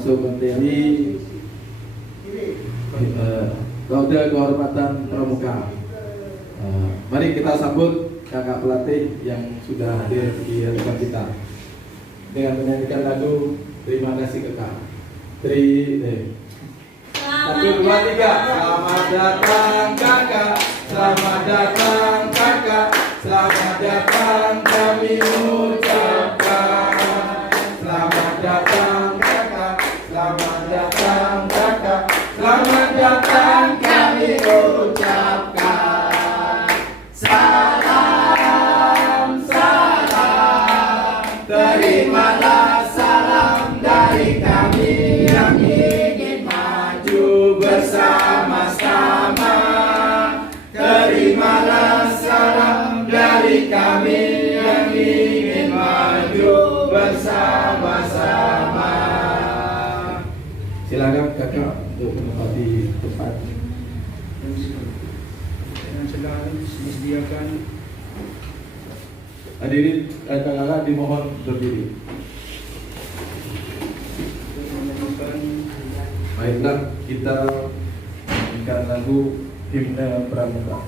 termasuk materi Laude Kehormatan Pramuka. Mari kita sambut kakak pelatih yang sudah hadir di hadapan kita dengan menyanyikan lagu Terima Kasih Kakak. 3, 1, 2, 3. Selamat datang kakak, selamat datang kakak, selamat datang kami ucapkan. Selamat datang kakak, selamat datang kakak, selamat datang kami ucapkan. Salam, salam, terimalah salam dari kami yang ingin maju bersama-sama. Terimalah salam dari kami yang ingin maju bersama-sama. Silakan kakak untuk menempati tempat. Dengan segala disediakan. Hadirin kakak-kakak dimohon berdiri. Baiklah, kita menyanyikan lagu Himne Pramuka.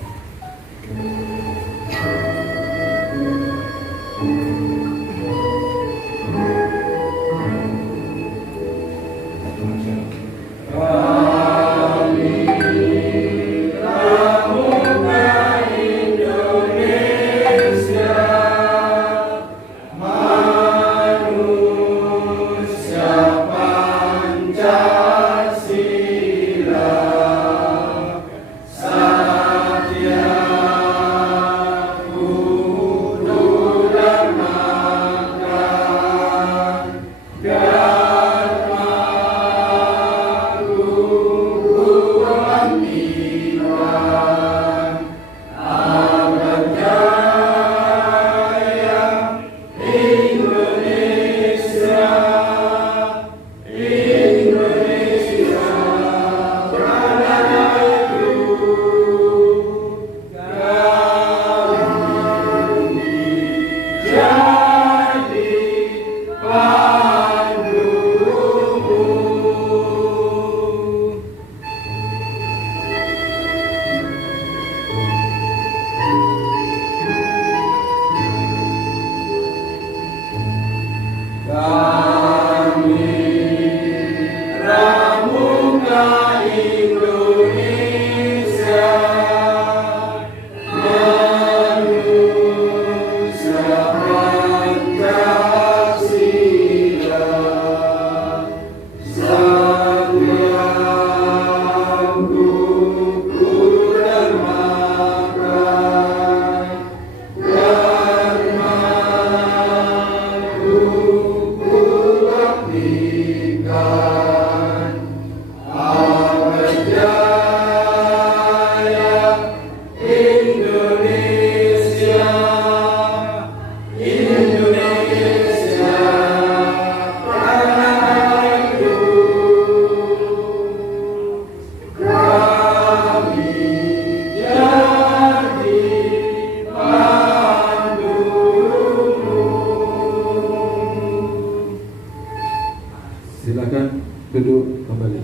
Silakan duduk kembali.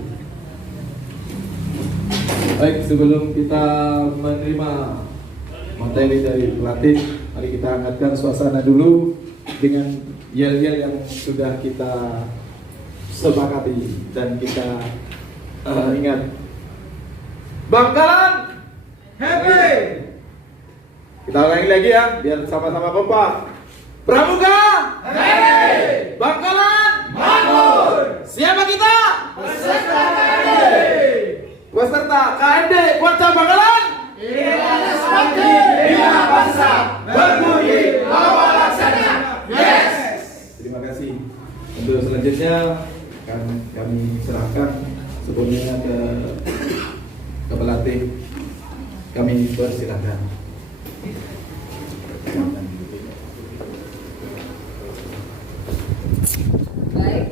Baik, sebelum kita menerima materi dari pelatih, mari kita hangatkan suasana dulu dengan yel-yel yang sudah kita sepakati dan kita ingat. Bangkalan happy. Kita ulangi lagi ya, biar sama-sama kompak. Pramuka happy. Bangkalan makmur. Siapa kita? Peserta KMD. Peserta KMD Kota Bangkalan. Irama Sakti Bina Bangsa berbudi bawa laksana. Yes. Terima kasih. Untuk selanjutnya akan kami serahkan sepenuhnya ke pelatih. Kami persilakan. Baik.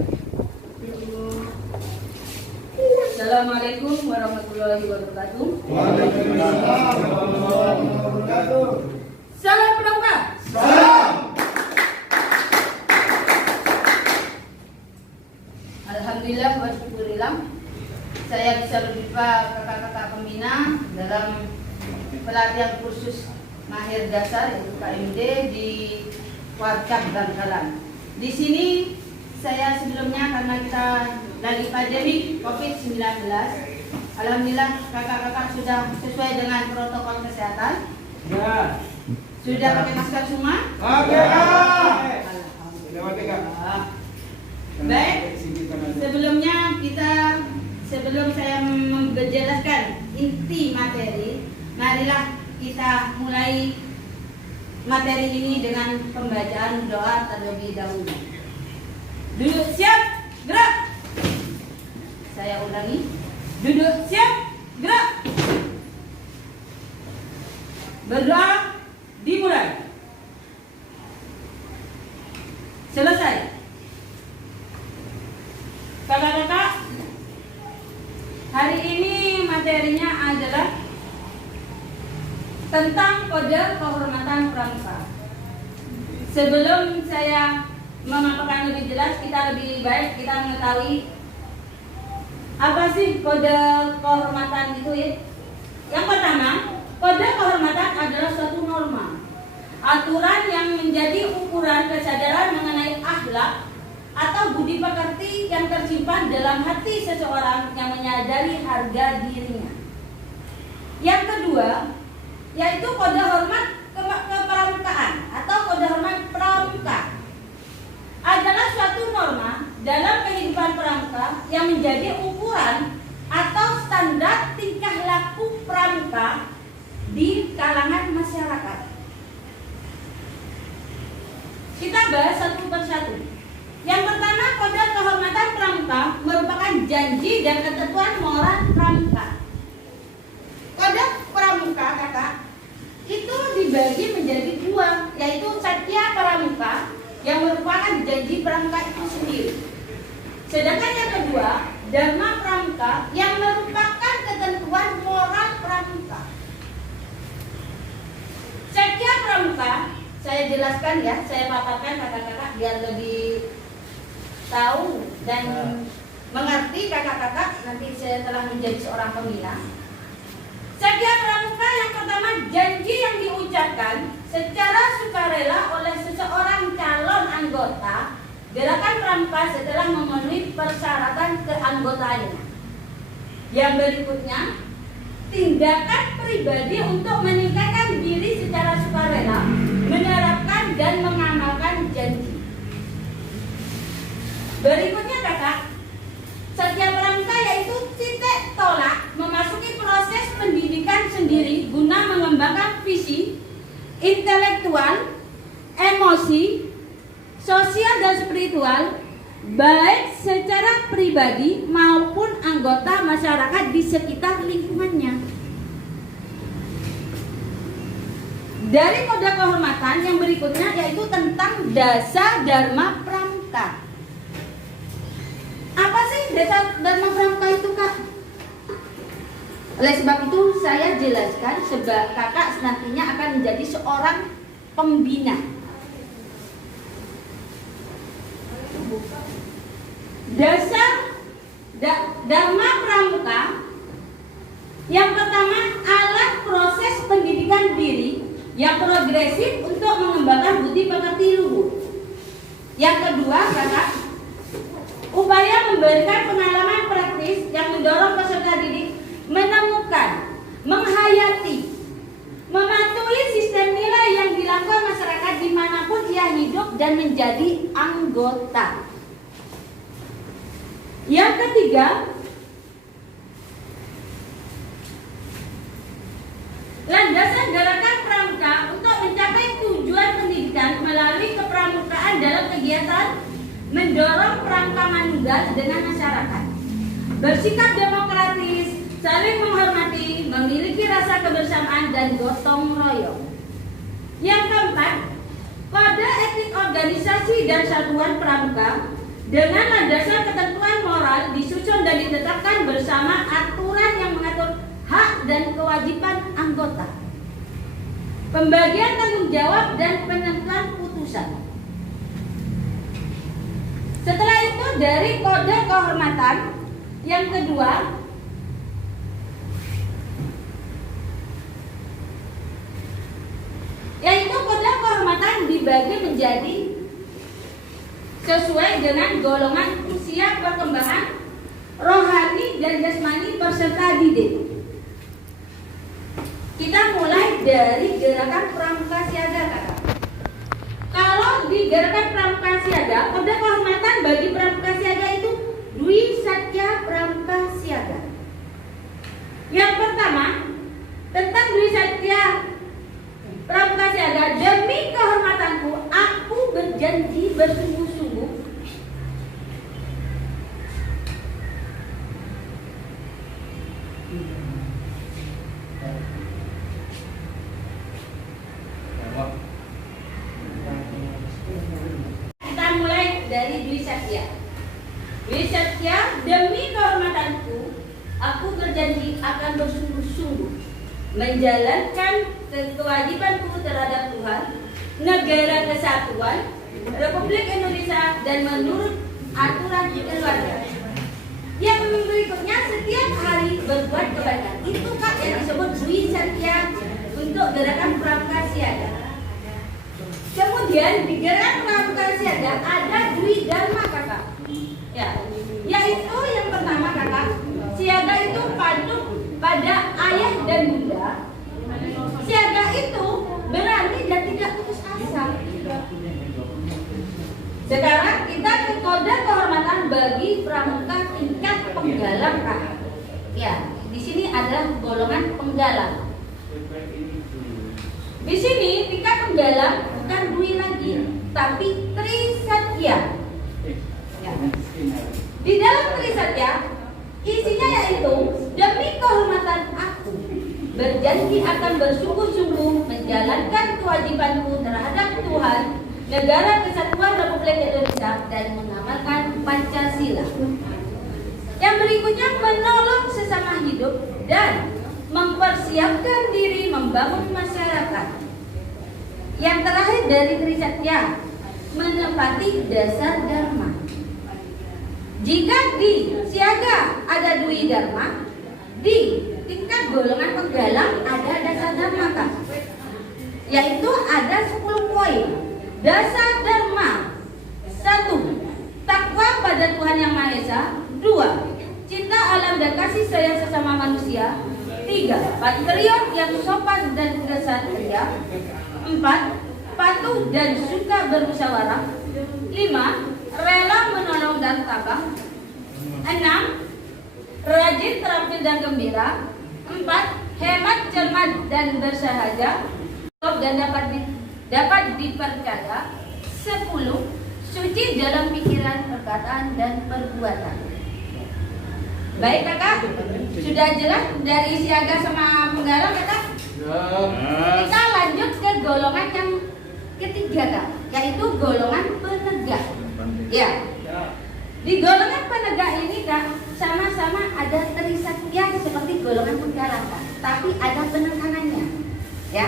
Assalamualaikum warahmatullahi wabarakatuh. Waalaikumsalam warahmatullahi wabarakatuh. Salam pramuka. Salam. Alhamdulillah syukurilah saya bisa berjumpa kakak-kakak pembina dalam pelatihan kursus mahir dasar yaitu KMD di Warkap Bangkalan. Di sini saya sebelumnya karena kita lagi pandemi COVID-19, alhamdulillah kakak-kakak sudah sesuai dengan protokol kesehatan. Ya. Sudah pakai masker semua? Oke, Kak. Alhamdulillah. Baik. Sebelum saya menjelaskan inti materi, marilah kita mulai materi ini dengan pembacaan doa terlebih dahulu. Duduk siap, gerak. Saya ulangi. Duduk siap, gerak. Berdoa dimulai. Selesai. Kakak-kakak, hari ini materinya adalah tentang kode kehormatan pramuka. Sebelum saya memaparkan lebih jelas, kita lebih baik kita mengetahui apa sih kode kehormatan itu ya. Yang pertama, kode kehormatan adalah suatu norma, aturan yang menjadi ukuran kesadaran mengenai akhlak atau budi pekerti yang tersimpan dalam hati seseorang yang menyadari harga dirinya. Yang kedua, yaitu kode hormat kepramukaan atau kode hormat pramuka adalah suatu norma dalam kehidupan pramuka yang menjadi ukuran atau standar tingkah laku pramuka di kalangan masyarakat. Kita bahas satu persatu. Yang pertama, kode kehormatan pramuka merupakan janji dan ketentuan moral pramuka. Kode pramuka, kakak, itu dibagi menjadi dua, yaitu satya pramuka yang merupakan janji pramuka itu sendiri. Sedangkan yang kedua, dharma pramuka yang merupakan ketentuan moral pramuka. Satya pramuka, saya jelaskan ya, saya paparkan kakak-kakak biar lebih tahu dan mengerti kakak-kakak nanti saya telah menjadi seorang pembina. Satya pramuka yang pertama, janji yang diucapkan secara sukarela oleh seseorang calon anggota gerakan pramuka setelah memenuhi persyaratan keanggotaannya. Yang berikutnya, tindakan pribadi untuk meningkatkan diri secara sukarela, menerapkan dan mengamalkan janji. Berikutnya kakak, satya pramuka yaitu titik tolak memasuki proses pendidikan sendiri guna mengembangkan visi, intelektual, emosi, sosial dan spiritual baik secara pribadi maupun anggota masyarakat di sekitar lingkungannya. Dari kode kehormatan yang berikutnya yaitu tentang dasa dharma pramuka. Apa sih dasa dharma pramuka itu, Kak? Oleh sebab itu saya jelaskan sebab kakak nantinya akan menjadi seorang pembina. Dasar dharma pramuka yang pertama, alat proses pendidikan diri yang progresif untuk mengembangkan budi pekerti luhur. Yang kedua, kakak, upaya memberikan pengalaman praktis yang mendorong peserta didik menemukan, menghayati, mematuhi sistem nilai yang dilakukan masyarakat dimanapun ia hidup dan menjadi anggota. Yang ketiga, landasan gerakan pramuka untuk mencapai tujuan pendidikan melalui kepramukaan dalam kegiatan mendorong pramuka manunggal dengan masyarakat, bersikap demokratis, saling menghormati, memiliki rasa kebersamaan dan gotong royong. Yang keempat, kode etik organisasi dan satuan pramuka dengan landasan ketentuan moral disusun dan ditetapkan bersama aturan yang mengatur hak dan kewajiban anggota, pembagian tanggung jawab dan penentuan putusan. Setelah itu dari kode kehormatan Yang kedua, yaitu kode kehormatan dibagi menjadi sesuai dengan golongan usia perkembangan rohani dan jasmani peserta didik. Kita mulai dari gerakan pramuka siaga, kakak. Kalau di gerakan pramuka siaga, kode kehormatan bagi pramuka siaga itu Dwi Satya Pramuka Siaga. Yang pertama, tentang Dwi Satya Pramuka Siaga, demi kehormatanku, aku berjanji bersungguh-sungguh kita mulai dari Dwi Satya. Dwi Satya, demi kehormatanku, aku berjanji akan bersungguh-sungguh menjalankan kewajibanku terhadap Tuhan, negara kesatuan, Republik Indonesia, dan menurut aturan keluarga. Yang berikutnya, setiap hari berbuat kebaikan. Itu kak yang disebut Dwi Satya untuk gerakan pramuka siaga. Kemudian di gerakan pramuka siaga ada Dwi Dharma, kakak. Ya, yaitu yang pertama, kakak, siaga itu patuh pada ayah dan bunda. Siaga itu berani dan tidak putus asa. Sekarang kita ke kode kehormatan bagi pramuka tingkat penggalang, kakak. Ya, di sini adalah golongan penggalang. Di sini tingkat penggalang bukan Dwi lagi, tapi Tri Satya. Ya. Di dalam Tri Satya isinya yaitu demi kehormatan aku berjanji akan bersungguh-sungguh menjalankan kewajibanku terhadap Tuhan, negara kesatuan Republik Indonesia, dan mengamalkan Pancasila. Yang berikutnya, menolong sesama hidup dan mempersiapkan diri membangun masyarakat. Yang terakhir dari Tri Satya, menepati dasar dharma. Jika di siaga ada Dwi Dharma, di tingkat golongan penggalang ada dasar dharma, kak. Yaitu ada 10 poin. Dasar dharma: 1. Takwa pada Tuhan Yang Maha Esa. 2. Cinta alam dan kasih sayang sesama manusia. 3. Patriot yang sopan dan kesatria. 4. Patuh dan suka bermusyawarah. 5. Rela menolong dan tabah. 6. Rajin, terampil dan gembira. 4. Hemat, cermat dan bersahaja dan dapat dipercaya. 10. Suci dalam pikiran, perkataan dan perbuatan. Baik kakak, sudah jelas dari siaga sama penggalang kakak? Kita lanjut ke golongan yang ketiga, kak, yaitu golongan penegak. Ya. Di golongan penegak ini, kak, sama-sama ada Tri Satya seperti golongan penggalang, kak, tapi ada penekanannya. Ya.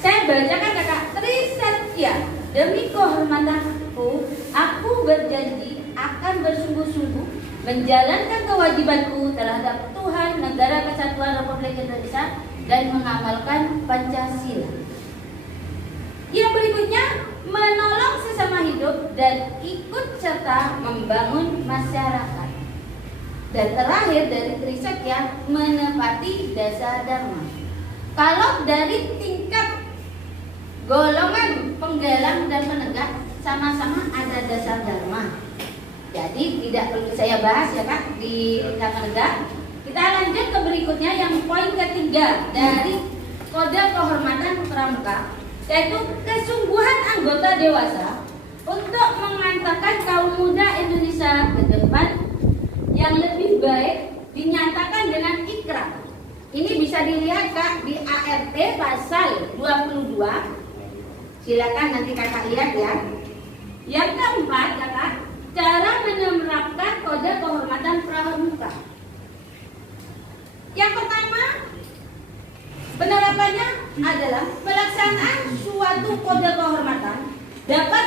Saya bacakan, kakak. Tri Satya, demi kehormatanku, aku berjanji akan bersungguh-sungguh menjalankan kewajibanku terhadap Tuhan, negara kesatuan Republik Indonesia, dan mengamalkan Pancasila. Yang berikutnya, menolong sesama hidup dan ikut serta membangun masyarakat. Dan terakhir dari Tri Satya, menepati dasar dharma. Kalau dari tingkat golongan penggalang dan penegak sama-sama ada dasar dharma. Jadi tidak perlu saya bahas ya kak di tingkat penegak. Kita lanjut ke berikutnya yang poin ketiga dari kode kehormatan pramuka, yaitu kesungguhan anggota dewasa untuk mengantarkan kaum muda Indonesia ke depan yang lebih baik dinyatakan dengan ikrar. Ini bisa dilihat kak di ART pasal 22. Silakan nanti kakak lihat ya. Yang keempat, kakak, cara menerapkan kode kehormatan pramuka. Yang pertama, penerapannya adalah pelaksanaan suatu kode kehormatan dapat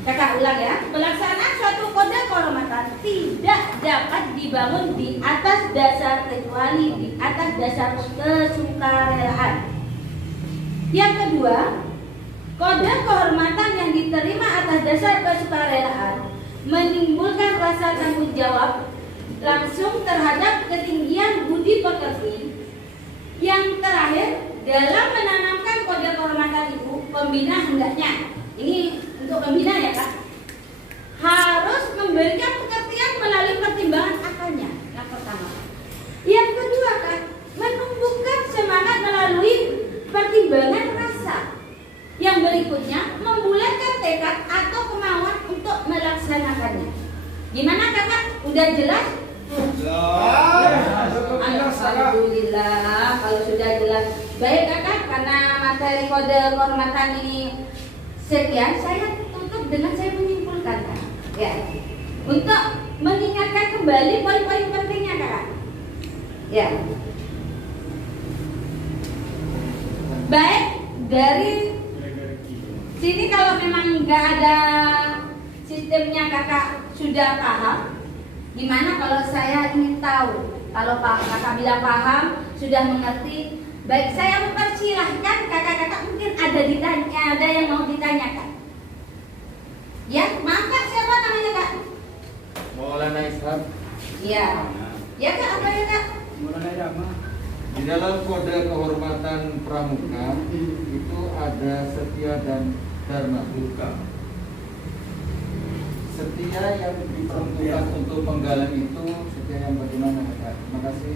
Kakak ulang ya. Pelaksanaan suatu kode kehormatan tidak dapat dibangun di atas dasar kecuali di atas dasar kesukarelaan. Yang kedua, kode kehormatan yang diterima atas dasar kesukarelaan menimbulkan rasa tanggung jawab langsung terhadap ketinggian budi pekerti. Yang terakhir, dalam menanamkan kode kehormatan itu, pembina hendaknya, ini untuk pembina ya Kak, harus memberikan pengertian melalui pertimbangan akalnya. Yang pertama. Yang kedua Kak, menumbuhkan semangat melalui pertimbangan rasa. Yang berikutnya, membulatkan tekad atau kemauan untuk melaksanakannya. Gimana Kakak? Udah jelas? Alhamdulillah kalau sudah jelas. Baik Kakak, karena materi kode kehormatan ini sekian, saya tutup dengan saya menyimpulkan Kak. Ya. Untuk mengingatkan kembali poin-poin pentingnya Kakak. Ya. Baik, dari sini kalau memang nggak ada sistemnya Kakak sudah paham. Gimana kalau saya ingin tahu? Kalau Kakak bilang paham, sudah mengerti, baik saya mempersilahkan kakak-kakak mungkin ada yang mau ditanyakan. Ya, maaf Kak, siapa namanya Kak? Maulana Ishak. Iya. Ya Kak, apa ya Kak? Mulai Rama. Di dalam kode kehormatan pramuka itu ada setia dan dharma. Setia yang diperuntukkan untuk penggalan itu setia yang bagaimana Kak? Terima kasih.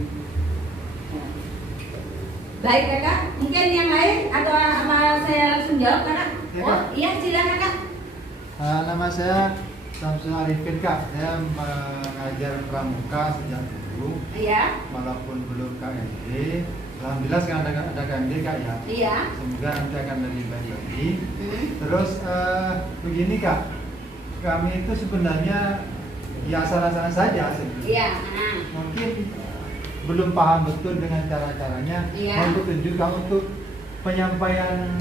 Baik Kakak, mungkin yang lain atau apa saya langsung jawab Kakak? Ya, Oh Kak. iya, silakan Kak. Nama saya Samsul Arifin Kak. Saya mengajar pramuka sejak dulu, Iya. walaupun belum KMD. Alhamdulillah sekarang ada KMD Kak ya. Iya. Semoga nanti akan lebih baik lagi. Hmm. Terus begini Kak, kami itu sebenarnya ya asal-asalan saja sebenarnya. Iya. Mungkin belum paham betul dengan cara-caranya. Iya. Mau tunjukkan untuk penyampaian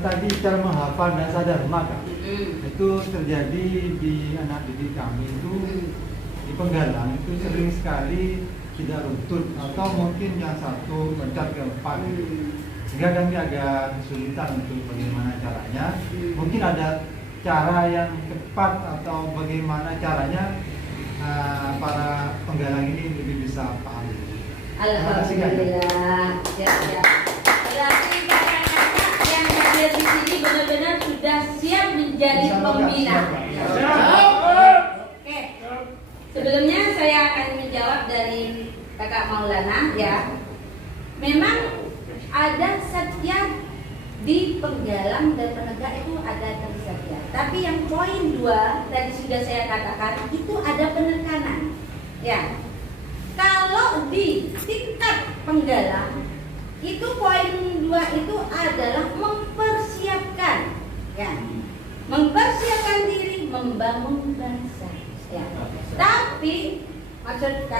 tadi cara menghafal dasar dharma Kak. Itu terjadi di anak didik kami itu di Penggalang itu sering sekali tidak runtut atau mungkin yang satu mencat ke empat sehingga kami agak kesulitan untuk bagaimana caranya. Mungkin ada cara yang tepat atau bagaimana caranya para penggalang ini lebih bisa paham. Alhamdulillah. Ya. Berarti kakak-kakak yang hadir di sini benar-benar sudah siap menjadi Insya Allah, pembina. siap, Oke. Sebelumnya saya akan menjawab dari Kakak Maulana ya. Memang ada setia di penggalang dan penegak itu ada setia. Tapi yang poin 2 tadi sudah saya katakan itu ada penekanan. Ya. Kalau di tingkat penggalang itu poin 2 itu adalah mempersiapkan ya. Mempersiapkan diri membangun bangsa ya. Tapi maksud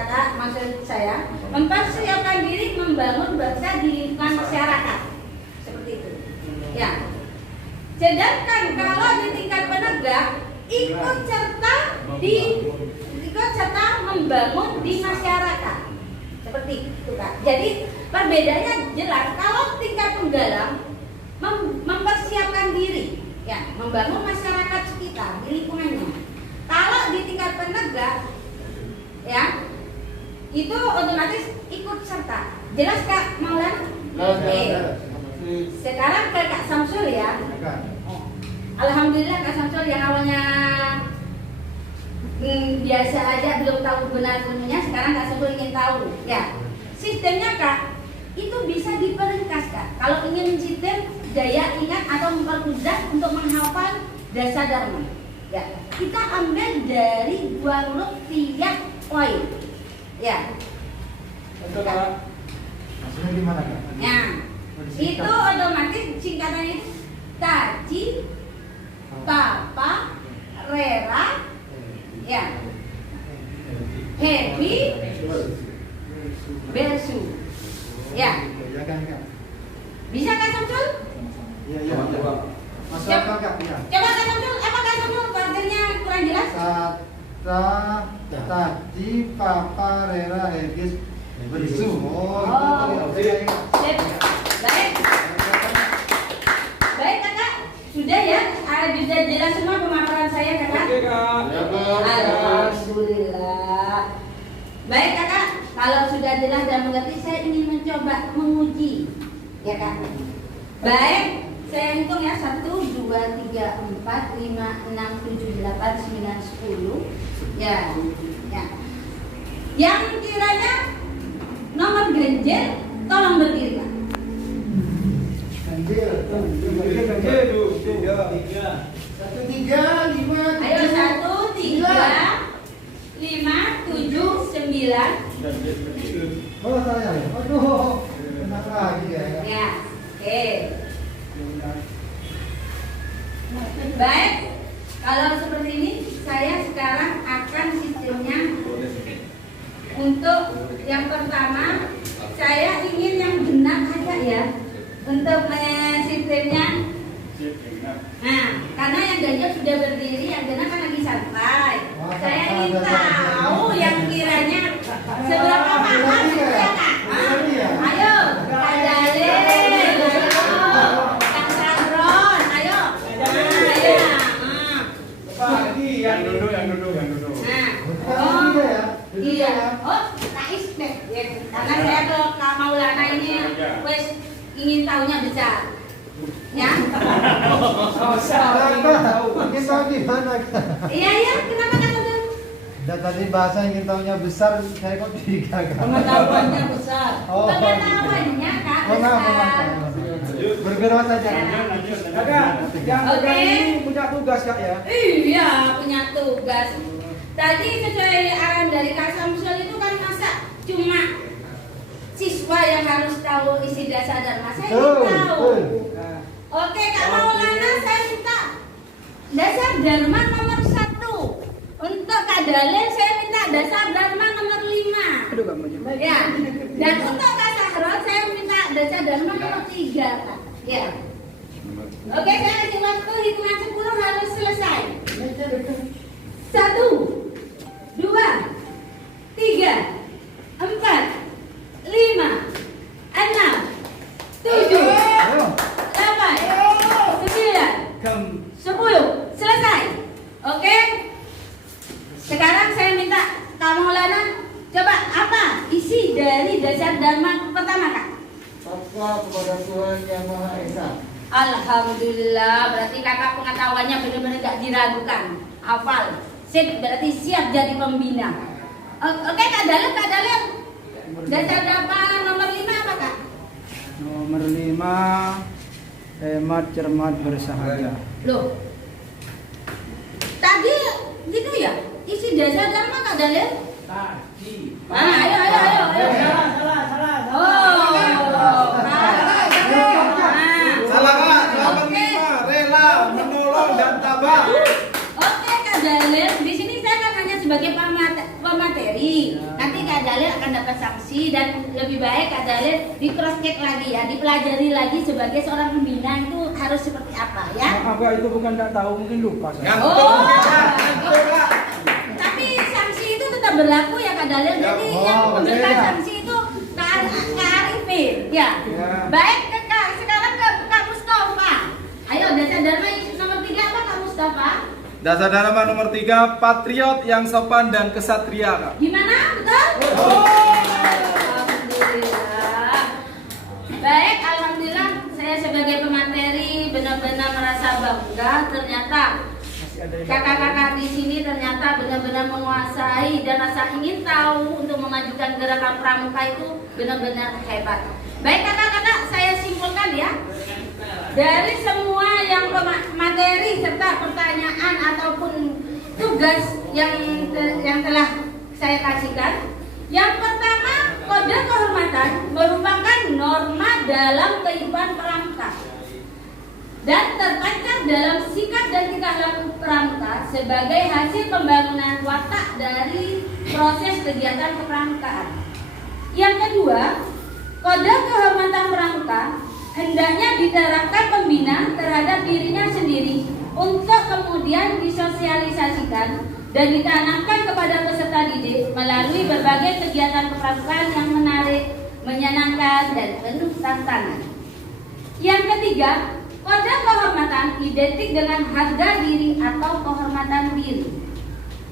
saya mempersiapkan diri membangun bangsa di lingkungan masyarakat seperti itu ya. Sedangkan kalau di tingkat penegak ikut serta membangun di masyarakat seperti itu Kak. Jadi perbedaannya jelas. Kalau tingkat penggalang mempersiapkan diri ya, membangun masyarakat sekitar di lingkungannya. Kalau di tingkat penegak ya itu otomatis ikut serta. Jelas Kak Maulana? Oke. Sekarang ke Kak Samsul ya. Alhamdulillah Kak Samsul yang awalnya biasa aja belum tahu benar ilmunya, sekarang Kak Samsul ingin tahu. Ya, sistemnya Kak itu bisa diperingkas Kak. Kalau ingin sistem daya ingat atau mempermudah untuk menghafal dasar dharma. Ya, kita ambil dari 2 huruf tiap poin. Ya. Betul Kak. Maksudnya gimana Kak? Ya. Itu otomatis singkatannya itu taji, papa, rera, ya, happy, besu, ya. Ya kan Kak? Bisa Kak Samsul? Iya. Masuk akal Kak? Iya. Coba Kak Samsul, apa yang jelas? Tadi Papa Rera Hergis bersu. Oh. Sip. Baik. Baik kakak, sudah ya? Sudah jelas semua pemaparan saya kakak? Oke kak. Ya, Kak. Alhamdulillah. Baik kakak, kalau sudah jelas dan mengerti, saya ingin mencoba menguji, ya kak. Baik, saya hitung ya 1, 2, 3, 4, 5, 6, 7, 8, 9, 10. Ya, ya. Yang kiranya nomor ganjil, tolong berdiri kak. Ganjil. 1, 3, 5. Ayo 1, 3, 5, 7, 9. Oh saya. Aduh. Enak lagi ya. Ya, oke. Baik, kalau seperti ini saya sekarang akan sistemnya. Untuk yang pertama, saya ingin yang genap aja ya. Untuk sistemnya. Nah, karena yang ganjil sudah berdiri, yang genap kan lagi santai. Saya ingin tahu yang kiranya seberapa mahal ya kak? Ayo, Kak Dalil, ayo, Kak Saron, ayo. Yang duduk. Nah, Oh, ya. iya. Oh, Kak Ismet. Ya, karena saya ke Kak Maulana ini wes ingin tahunya besar. Ya. Ingin tahu di mana? Iya, kenapa Kak Saron? Dan tadi bahasa ingin tahunya besar, saya kok 3 kan? Pengetahuannya besar. Oh. Pengetahuannya Kak Oh, maaf. besar. Bergerak saja. Kakak, yang Oke. pegang ini punya tugas kak ya. Iya, punya tugas. Tadi sesuai arahan dari Kak Samsul itu kan masa cuma siswa yang harus tahu isi dasar dharma. Saya ingin tahu. Nah, Oke, Kak Maulana, saya minta dasar dharma nomor 1. Untuk Kak Dalil saya minta dasar dharma nomor 5. aduh kamu aja. Ya. Dan untuk Kak Sahron saya minta dasar dharma nomor 3, Kak. Ya. Oke, saya kasih waktu hitungan 10 harus selesai. 1, 2, 3, 4, 5, 6, 7, 8, 9, 10. Selesai. Oke. Sekarang saya minta Kak Maulana coba apa isi dari dasar dharma pertama Kak? Takwa kepada Tuhan Yang Maha Esa. Alhamdulillah, berarti kakak pengetahuannya benar-benar gak diragukan. Hafal. Sip, berarti siap jadi pembina. Oke Kak Dalil. Dasar dharma nomor 5 apa Kak? Nomor 5, hemat, cermat, bersahaja. Loh. Tadi gitu ya? Isi dasar dharma Kak Dalil? Tadi. Ayo. Salah. Salah kak, nomor Oke. 5, rela, menolong dan tabah. Oke Kak Dalil, di sini saya kan hanya sebagai pemateri. Nanti Kak Dalil akan dapat sanksi dan lebih baik Kak Dalil di cross check lagi ya, dipelajari lagi sebagai seorang pembina itu harus seperti apa ya. Maaf kak, itu bukan tak tahu, mungkin lupa saya. Oh, tapi sanksi itu tetap berlaku ya Kak Dalil. Jadi yang memberikan sanksi itu Kak Arifin ya. Baik Kak, sekarang ke Kak Mustafa. Ayo dasar dharma nomor 3 apa Kak Mustafa? Dasar dharma nomor 3, patriot yang sopan dan kesatria kak. Gimana? Betul? Alhamdulillah. Baik, alhamdulillah saya sebagai pemateri benar-benar merasa bangga. Ternyata kakak-kakak di sini ternyata benar-benar menguasai dan rasa ingin tahu untuk memajukan gerakan pramuka itu benar-benar hebat. Baik kakak-kakak, saya simpulkan ya. Dari semua yang materi serta pertanyaan ataupun tugas yang telah saya kasihkan, yang pertama, kode kehormatan merupakan norma dalam kehidupan pramuka dan terpancar dalam sikap dan tingkah laku pramuka sebagai hasil pembangunan watak dari proses kegiatan kepramukaan. Yang kedua, kode kehormatan pramuka hendaknya diterapkan pembina terhadap dirinya sendiri untuk kemudian disosialisasikan dan ditanamkan kepada peserta didik melalui berbagai kegiatan kepramukaan yang menarik, menyenangkan, dan penuh tantangan. Yang ketiga, kode kehormatan identik dengan harga diri atau kehormatan diri.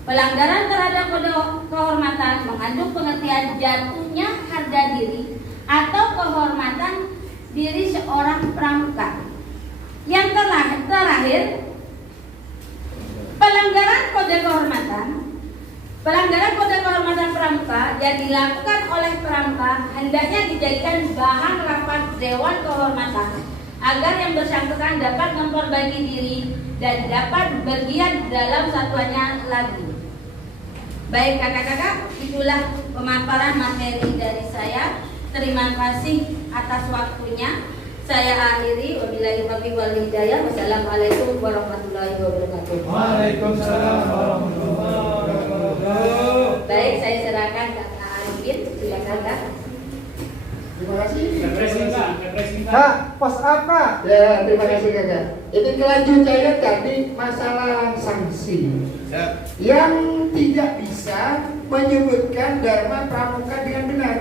Pelanggaran terhadap kode kehormatan mengandung pengertian jatuhnya harga diri atau kehormatan diri seorang pramuka. Yang terakhir, pelanggaran kode kehormatan pramuka yang dilakukan oleh pramuka hendaknya dijadikan bahan rapat Dewan Kehormatan agar yang bersangkutan dapat memperbaiki diri dan dapat bergiat dalam satuannya lagi. Baik kakak-kakak, itulah pemaparan materi dari saya. Terima kasih atas waktunya. Saya akhiri, wabillahi taufiq wal hidayah. Wassalamualaikum warahmatullahi wabarakatuh. Waalaikumsalam warahmatullahi wabarakatuh. Baik, saya serahkan Kakak Arifin. Silakan Kak. Terima kasih. Kak, pos apa? Ya, terima kasih kakak. Ini kelanjutannya tadi masalah sanksi. Yang tidak bisa menyebutkan dharma pramuka dengan benar.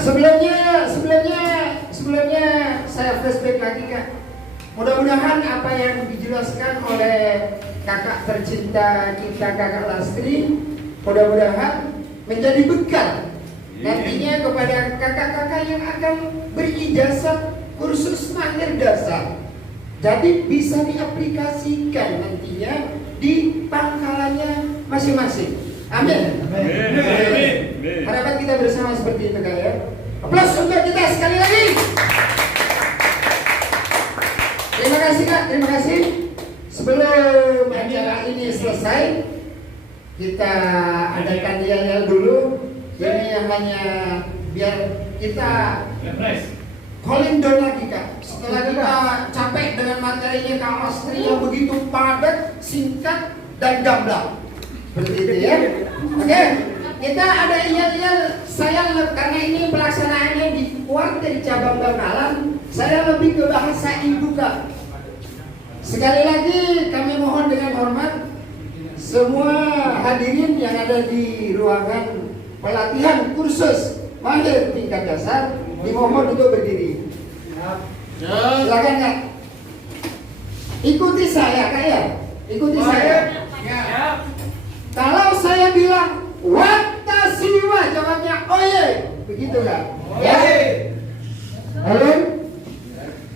Sebelumnya saya flashback lagi Kak. Mudah-mudahan apa yang dijelaskan oleh kakak tercinta kita Kakak Lastri, mudah-mudahan menjadi bekal nantinya kepada kakak-kakak yang akan berijazah kursus mahir dasar. Jadi bisa diaplikasikan nantinya di pangkalannya masing-masing. Amin. Harapan kita bersama seperti itu Kak ya. Aplaus untuk kita sekali lagi. Terima kasih Kak, terima kasih. Sebelum acara ini selesai, kita adakan yel-yel dulu. Ini hanya biar kita calling down lagi Kak. Setelah kita capek dengan materinya Kak Lastri yang begitu padat, singkat, dan gamblang. Seperti itu ya. Oke, kita ada yel-yel. Saya karena ini pelaksanaannya dibuat dari cabang Bangkalan, saya lebih ke bahasa ibu Kak. Sekali lagi kami mohon dengan hormat semua hadirin yang ada di ruangan pelatihan kursus mahir tingkat dasar dimohon untuk berdiri. Silakan Kak. Ikuti saya Kak ya. Ikuti saya. Kalau saya bilang Watasiwa, jawabnya oye. Begitu Kak? Ya. Halo?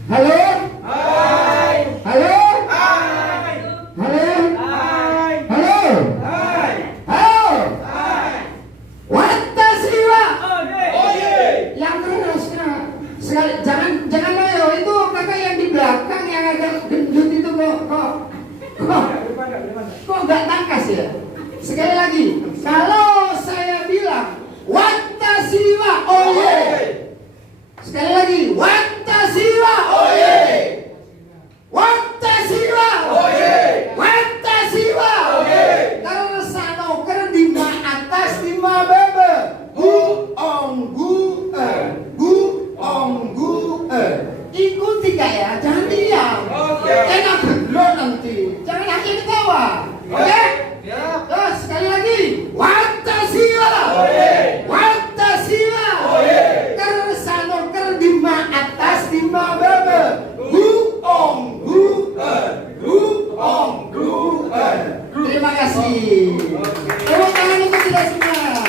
Halo? Hai. Halo? Hai. Halo? Hai. Halo? Hai. Halo? Hai. Watasiwa. Oye. Yang terus Kak. Sekali jangan loyo, itu kakak yang di belakang yang agak gendut itu kok nggak tangkas ya? Sekali lagi, kalau saya bilang Watasiwa oye. Sekali lagi, Watasiwa oye. Watasiwa oye. Watasiwa oye. Karena sanoker di ma atas di ma bebe. Gu ong gu ikuti Kak ya, jangan diam. Enak lo nanti, jangan akhir ketawa. Oke? Terus sekali lagi, Watasiwa. Watasiwa. Karena sanoker di ma atas di ma bebe. Gu ong gu. Terima kasih. Tepuk tangan untuk kita semua.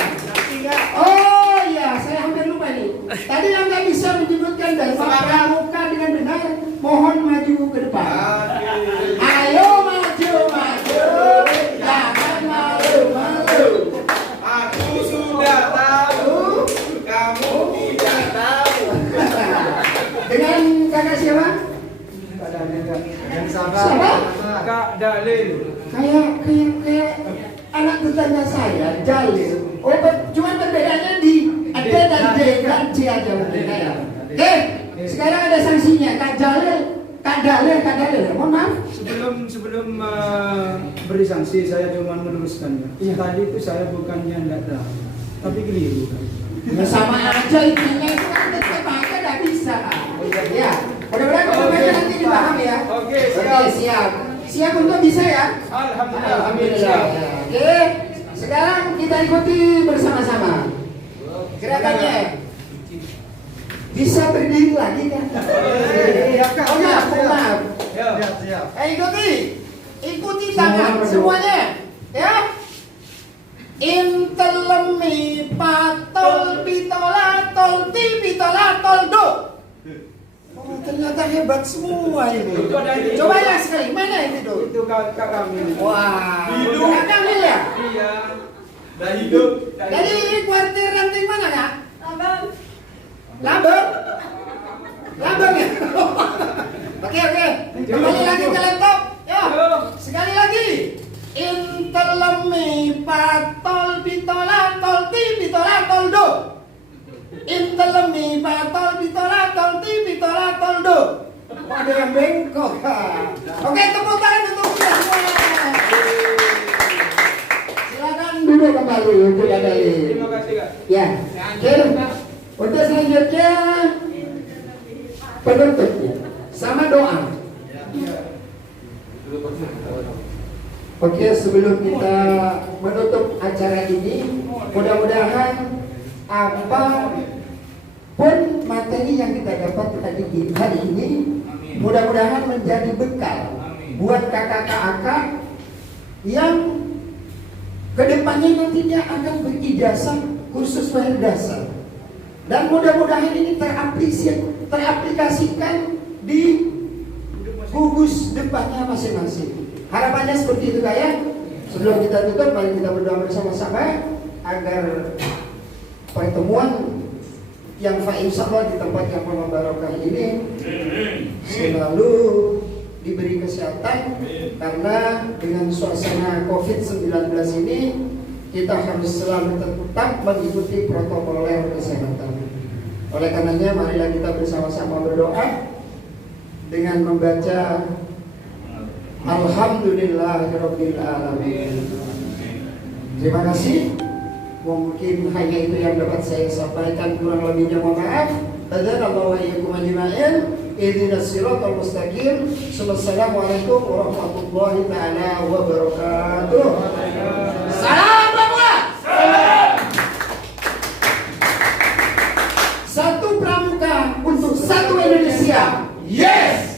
Oh iya, saya hampir lupa nih. Tadi yang nggak bisa menyebutkan dharma pramuka dengan benar, mohon maju ke depan. Ayo maju, jangan malu-malu. Aku sudah tahu, kamu tidak tahu. Dengan kakak siapa? Yang Siapa? sabar. Kak Dalil. Kayak anak tetangga saya, Jalil. Oh, cuma perbedaannya di D dan D dan C aja mungkin ya. Oke, sekarang ada sanksinya. Kak Dalil. Mohon maaf. Sebelum beri sanksi, saya cuma meneruskannya. Iya. Tadi itu saya bukannya tidak tahu, tapi keliru. Ya, sama aja intinya itu kan tetap aja nggak bisa. Ya, mudah-mudahan nanti dipahami ya. Oke, Oke, siap. Siap untuk bisa ya? Alhamdulillah. Alhamdulillah. Oke, sekarang kita ikuti bersama-sama gerakannya. Bisa berdiri lagi kan? Iya, Kak. Oh maaf, maaf. Siap. Ikuti tangan semuanya, ya. Intelemi patol bitola tol ti bitola tol do. Oh ternyata hebat semua ini. Itu ada ini. Coba ya sekali, mana ini do? Itu kakak kami. Wah, Hidup. kakak ya? Iya. Dah hidup. Jadi kuartir ranting mana ya? Abang. Labang? Labang ya? Oke. Kembali lagi ke laptop. Ya. Sekali lagi. Intelemi patol bitola tol ti bitola tol do. Intelemi patol bitola tol ti bitola tol do. Ada yang bengkok. Oke, tepuk tangan untuk kita semua. Silakan duduk kembali untuk Adali. Terima kasih, Kak. Ya. Oke. Untuk selanjutnya penutupnya sama doa. Oke, sebelum kita menutup acara ini, mudah-mudahan apapun materi yang kita dapat hari ini, mudah-mudahan menjadi bekal buat kakak-kakak yang kedepannya nantinya akan berijazah kursus mahir dasar. Dan mudah-mudahan ini teraplikasikan di gugus depannya masing-masing. Harapannya seperti itu Kak ya. Sebelum kita tutup, mari kita berdoa bersama-sama agar pertemuan yang insyaallah di tempat yang penuh barokah ini selalu diberi kesehatan, karena dengan suasana COVID-19 ini kita harus selalu tetap mengikuti protokoler kesehatan. Oleh karenanya marilah kita bersama-sama berdoa dengan membaca Alhamdulillahirabbil alamin. Terima kasih. Mungkin hanya itu yang dapat saya sampaikan, kurang lebihnya mohon maaf. Hadzallahu wa iyyakum ajma'in. Ihdinas siratal mustaqim. Wassalamualaikum warahmatullahi taala wabarakatuh. Salam Pramuka. Satu Pramuka untuk satu Indonesia. Yes.